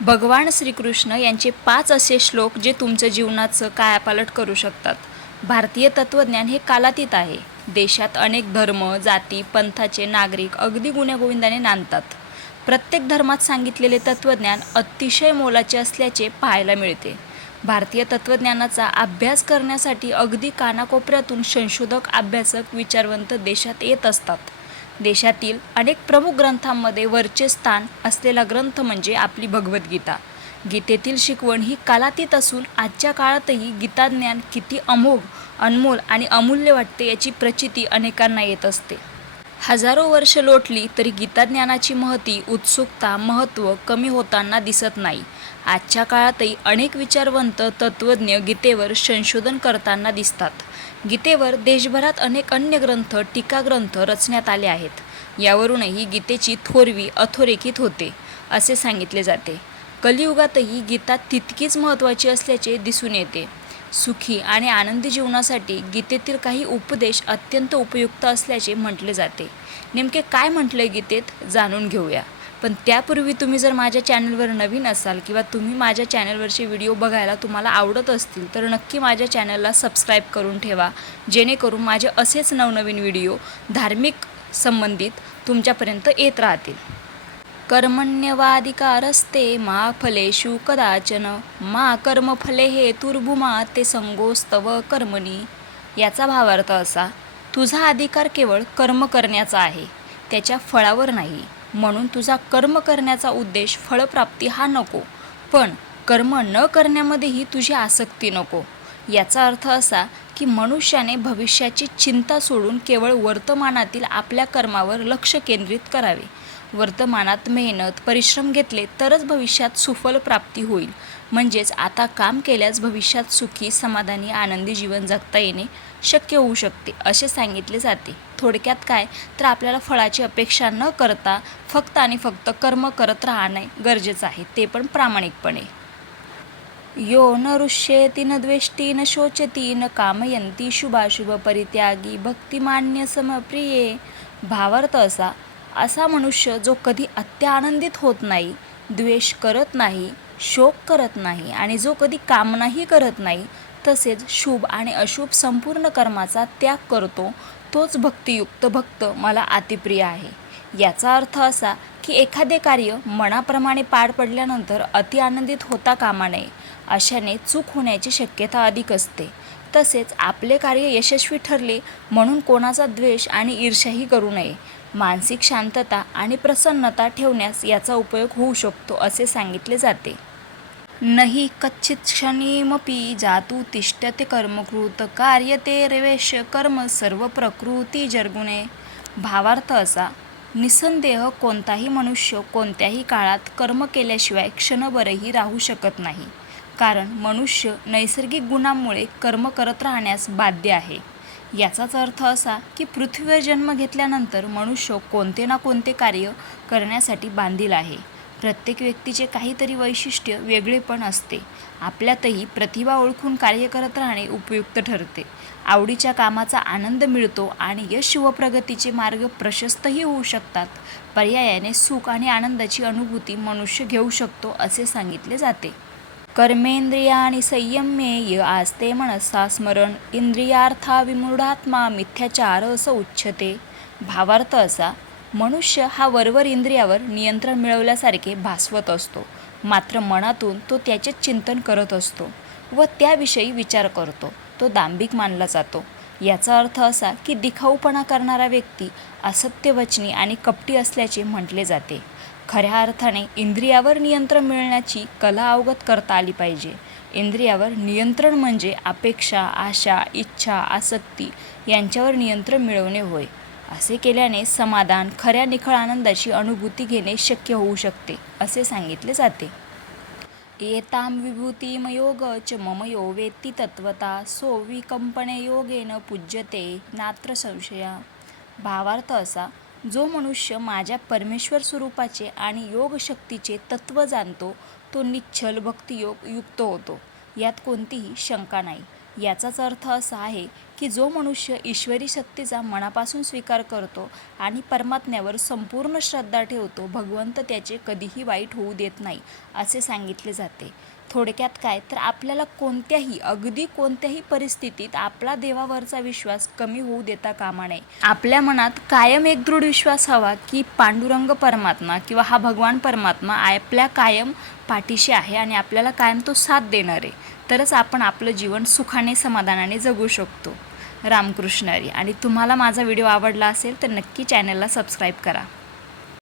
भगवान श्रीकृष्ण यांचे पाच असे श्लोक जे तुमचं जीवनाचं कायापालट करू शकतात. भारतीय तत्त्वज्ञान हे कालातीत आहे. देशात अनेक धर्म जाती पंथाचे नागरिक अगदी गुण्यागोविंदाने नांदतात. प्रत्येक धर्मात सांगितलेले तत्त्वज्ञान अतिशय मोलाचे असल्याचे पाहायला मिळते. भारतीय तत्त्वज्ञानाचा अभ्यास करण्यासाठी अगदी कानाकोपऱ्यातून संशोधक अभ्यासक विचारवंत देशात येत असतात. देशातील अनेक प्रमुख ग्रंथांमध्ये वरचे स्थान असलेला ग्रंथ म्हणजे आपली भगवद्गीता. गीतेतील शिकवण ही कालातीत असून आजच्या काळातही गीताज्ञान किती अमोघ अनमोल आणि अमूल्य वाटते याची प्रचिती अनेकांना येत असते. हजारो वर्ष लोटली तरी गीताज्ञानाची महती उत्सुकता महत्त्व कमी होताना दिसत नाही. आजच्या काळातही अनेक विचारवंत तत्त्वज्ञ गीतेवर संशोधन करताना दिसतात. गीतेवर देशभरात अनेक अन्य ग्रंथ टीकाग्रंथ रचण्यात आले आहेत. यावरूनही गीतेची थोरवी अधोरेखित होते असे सांगितले जाते. कलियुगातही गीता तितकीच महत्त्वाची असल्याचे दिसून येते. सुखी आणि आनंदी जीवनासाठी गीतेतील काही उपदेश अत्यंत उपयुक्त असल्याचे म्हटले जाते. नेमके काय म्हटले गीतेत? जाणून घेऊया. पण त्यापूर्वी तुम्ही जर माझ्या चॅनलवर नवीन असाल किंवा तुम्ही माझ्या चॅनलवरचे व्हिडिओ बघायला तुम्हाला आवडत असतील तर नक्की माझ्या चॅनलला सबस्क्राईब करून ठेवा. जेणेकरून माझे असेच नवनवीन व्हिडिओ धार्मिक संबंधित तुमच्यापर्यंत येत राहतील. कर्मण्यवाधिकारस्ते मा फलेषु कदाचन मा कर्मफले हे तुर्भुमा ते संगोस्तव कर्मणी. याचा भावार्थ असा तुझा अधिकार केवळ कर्म करण्याचा आहे त्याच्या फळावर नाही. म्हणून तुझा कर्म करण्याचा उद्देश फळप्राप्ती हा नको. पण कर्म न करण्यामध्येही तुझी आसक्ती नको. याचा अर्थ असा की मनुष्याने भविष्याची चिंता सोडून केवळ वर्तमानातील आपल्या कर्मावर लक्ष केंद्रित करावे. वर्तमानात मेहनत परिश्रम घेतले तरच भविष्यात सुफल प्राप्ती होईल. म्हणजेच आता काम केल्यास भविष्यात सुखी समाधानी आनंदी जीवन जगता येणे शक्य होऊ शकते असे सांगितले जाते. थोडक्यात काय? तर आपल्याला फळाची अपेक्षा न करता फक्त आणि फक्त कर्म करत राहणे गरजेचं आहे ते पण प्रामाणिकपणे. यो न ऋष्येती न द्वेष्टी न शोचती न कामयंती शुभाशुभ परित्यागी भक्तिमान्य समप्रिये. भावार्थ असा असा मनुष्य जो कधी अत्यानंदित होत नाही द्वेष करत नाही शोक करत नाही आणि जो कधी कामनाही करत नाही तसेच शुभ आणि अशुभ संपूर्ण कर्माचा त्याग करतो तोच भक्तियुक्त भक्त मला अतिप्रिय आहे. याचा अर्थ असा की एखादे कार्य मनाप्रमाणे पार पडल्यानंतर अति आनंदित होता कामा नये अशाने चूक होण्याची शक्यता अधिक असते. तसेच आपले कार्य यशस्वी ठरले म्हणून कोणाचा द्वेष आणि ईर्ष्याही करू नये. मानसिक शांतता आणि प्रसन्नता ठेवण्यास याचा उपयोग होऊ शकतो असे सांगितले जाते. नहि कच्चित क्षणीमपि जातू तिष्ठते कर्मकृत कार्य ते रेवेश कर्म सर्व प्रकृती जर्गुणे. भावार्थ असा निसंदेह कोणताही मनुष्य कोणत्याही काळात कर्म केल्याशिवाय क्षणभरही राहू शकत नाही. कारण मनुष्य नैसर्गिक गुणांमुळे कर्म करत राहण्यास बाध्य आहे. याचाच अर्थ असा की पृथ्वीवर जन्म घेतल्यानंतर मनुष्य कोणते ना कोणते कार्य करण्यासाठी बांधील आहे. प्रत्येक व्यक्तीचे काहीतरी वैशिष्ट्य वेगळेपण असते. आपल्यातही प्रतिभा ओळखून कार्य करत राहणे उपयुक्त ठरते. आवडीच्या कामाचा आनंद मिळतो आणि यश व प्रगतीचे मार्ग प्रशस्तही होऊ शकतात. पर्यायाने सुख आणि आनंदाची अनुभूती मनुष्य घेऊ शकतो असे सांगितले जाते. कर्मेंद्रियाणि संयम्ये य आस्ते मनसा स्मरण इंद्रियार्था विमूढात्मा मिथ्याचार असं उच्चते भावार्थ असा मनुष्य हा वरवर इंद्रियावर नियंत्रण मिळवल्यासारखे भासवत असतो. मात्र मनातून तो त्याचे चिंतन करत असतो व त्याविषयी विचार करतो. तो दांभिक मानला जातो. याचा अर्थ असा की दिखाऊपणा करणारा व्यक्ती असत्यवचनी आणि कपटी असल्याचे म्हटले जाते. खऱ्या अर्थाने इंद्रियावर नियंत्रण मिळण्याची कला अवगत करता आली पाहिजे. इंद्रियावर नियंत्रण म्हणजे अपेक्षा आशा इच्छा आसक्ती यांच्यावर नियंत्रण मिळवणे होय. असे केल्याने समाधान खऱ्या निखळ आनंदाची अनुभूती घेणे शक्य होऊ शकते असे सांगितले जाते. एताम विभूतिमयोग च मम यो वेत्ती तत्वता सो विकंपने योगेन पूज्यते नात्र संशया. भावार्थ असा जो मनुष्य माझ्या परमेश्वर स्वरूपाचे आणि योगशक्तीचे तत्त्व जाणतो तो निच्छल भक्तियोग युक्त होतो. यात कोणतीही शंका नाही. याचाच अर्थ असा आहे की जो मनुष्य ईश्वरी शक्तीचा मनापासून स्वीकार करतो आणि परमात्म्यावर संपूर्ण श्रद्धा ठेवतो भगवंत त्याचे कधीही वाईट होऊ देत नाही असे सांगितले जाते. थोडक्यात काय? तर आपल्याला कोणत्याही अगदी कोणत्याही परिस्थितीत आपला देवावरचा विश्वास कमी होऊ देता कामा नये. आपल्या मनात कायम एक दृढ विश्वास हवा की पांडुरंग परमात्मा किंवा हा भगवान परमात्मा आपल्या कायम पाठीशी आहे आणि आपल्याला कायम तो साथ देणार आहे. तरच आपण आपलं जीवन सुखाने समाधानाने जगू शकतो. रामकृष्णरी आणि तुम्हाला माझा व्हिडिओ आवडला असेल तर नक्की चॅनलला सबस्क्राईब करा.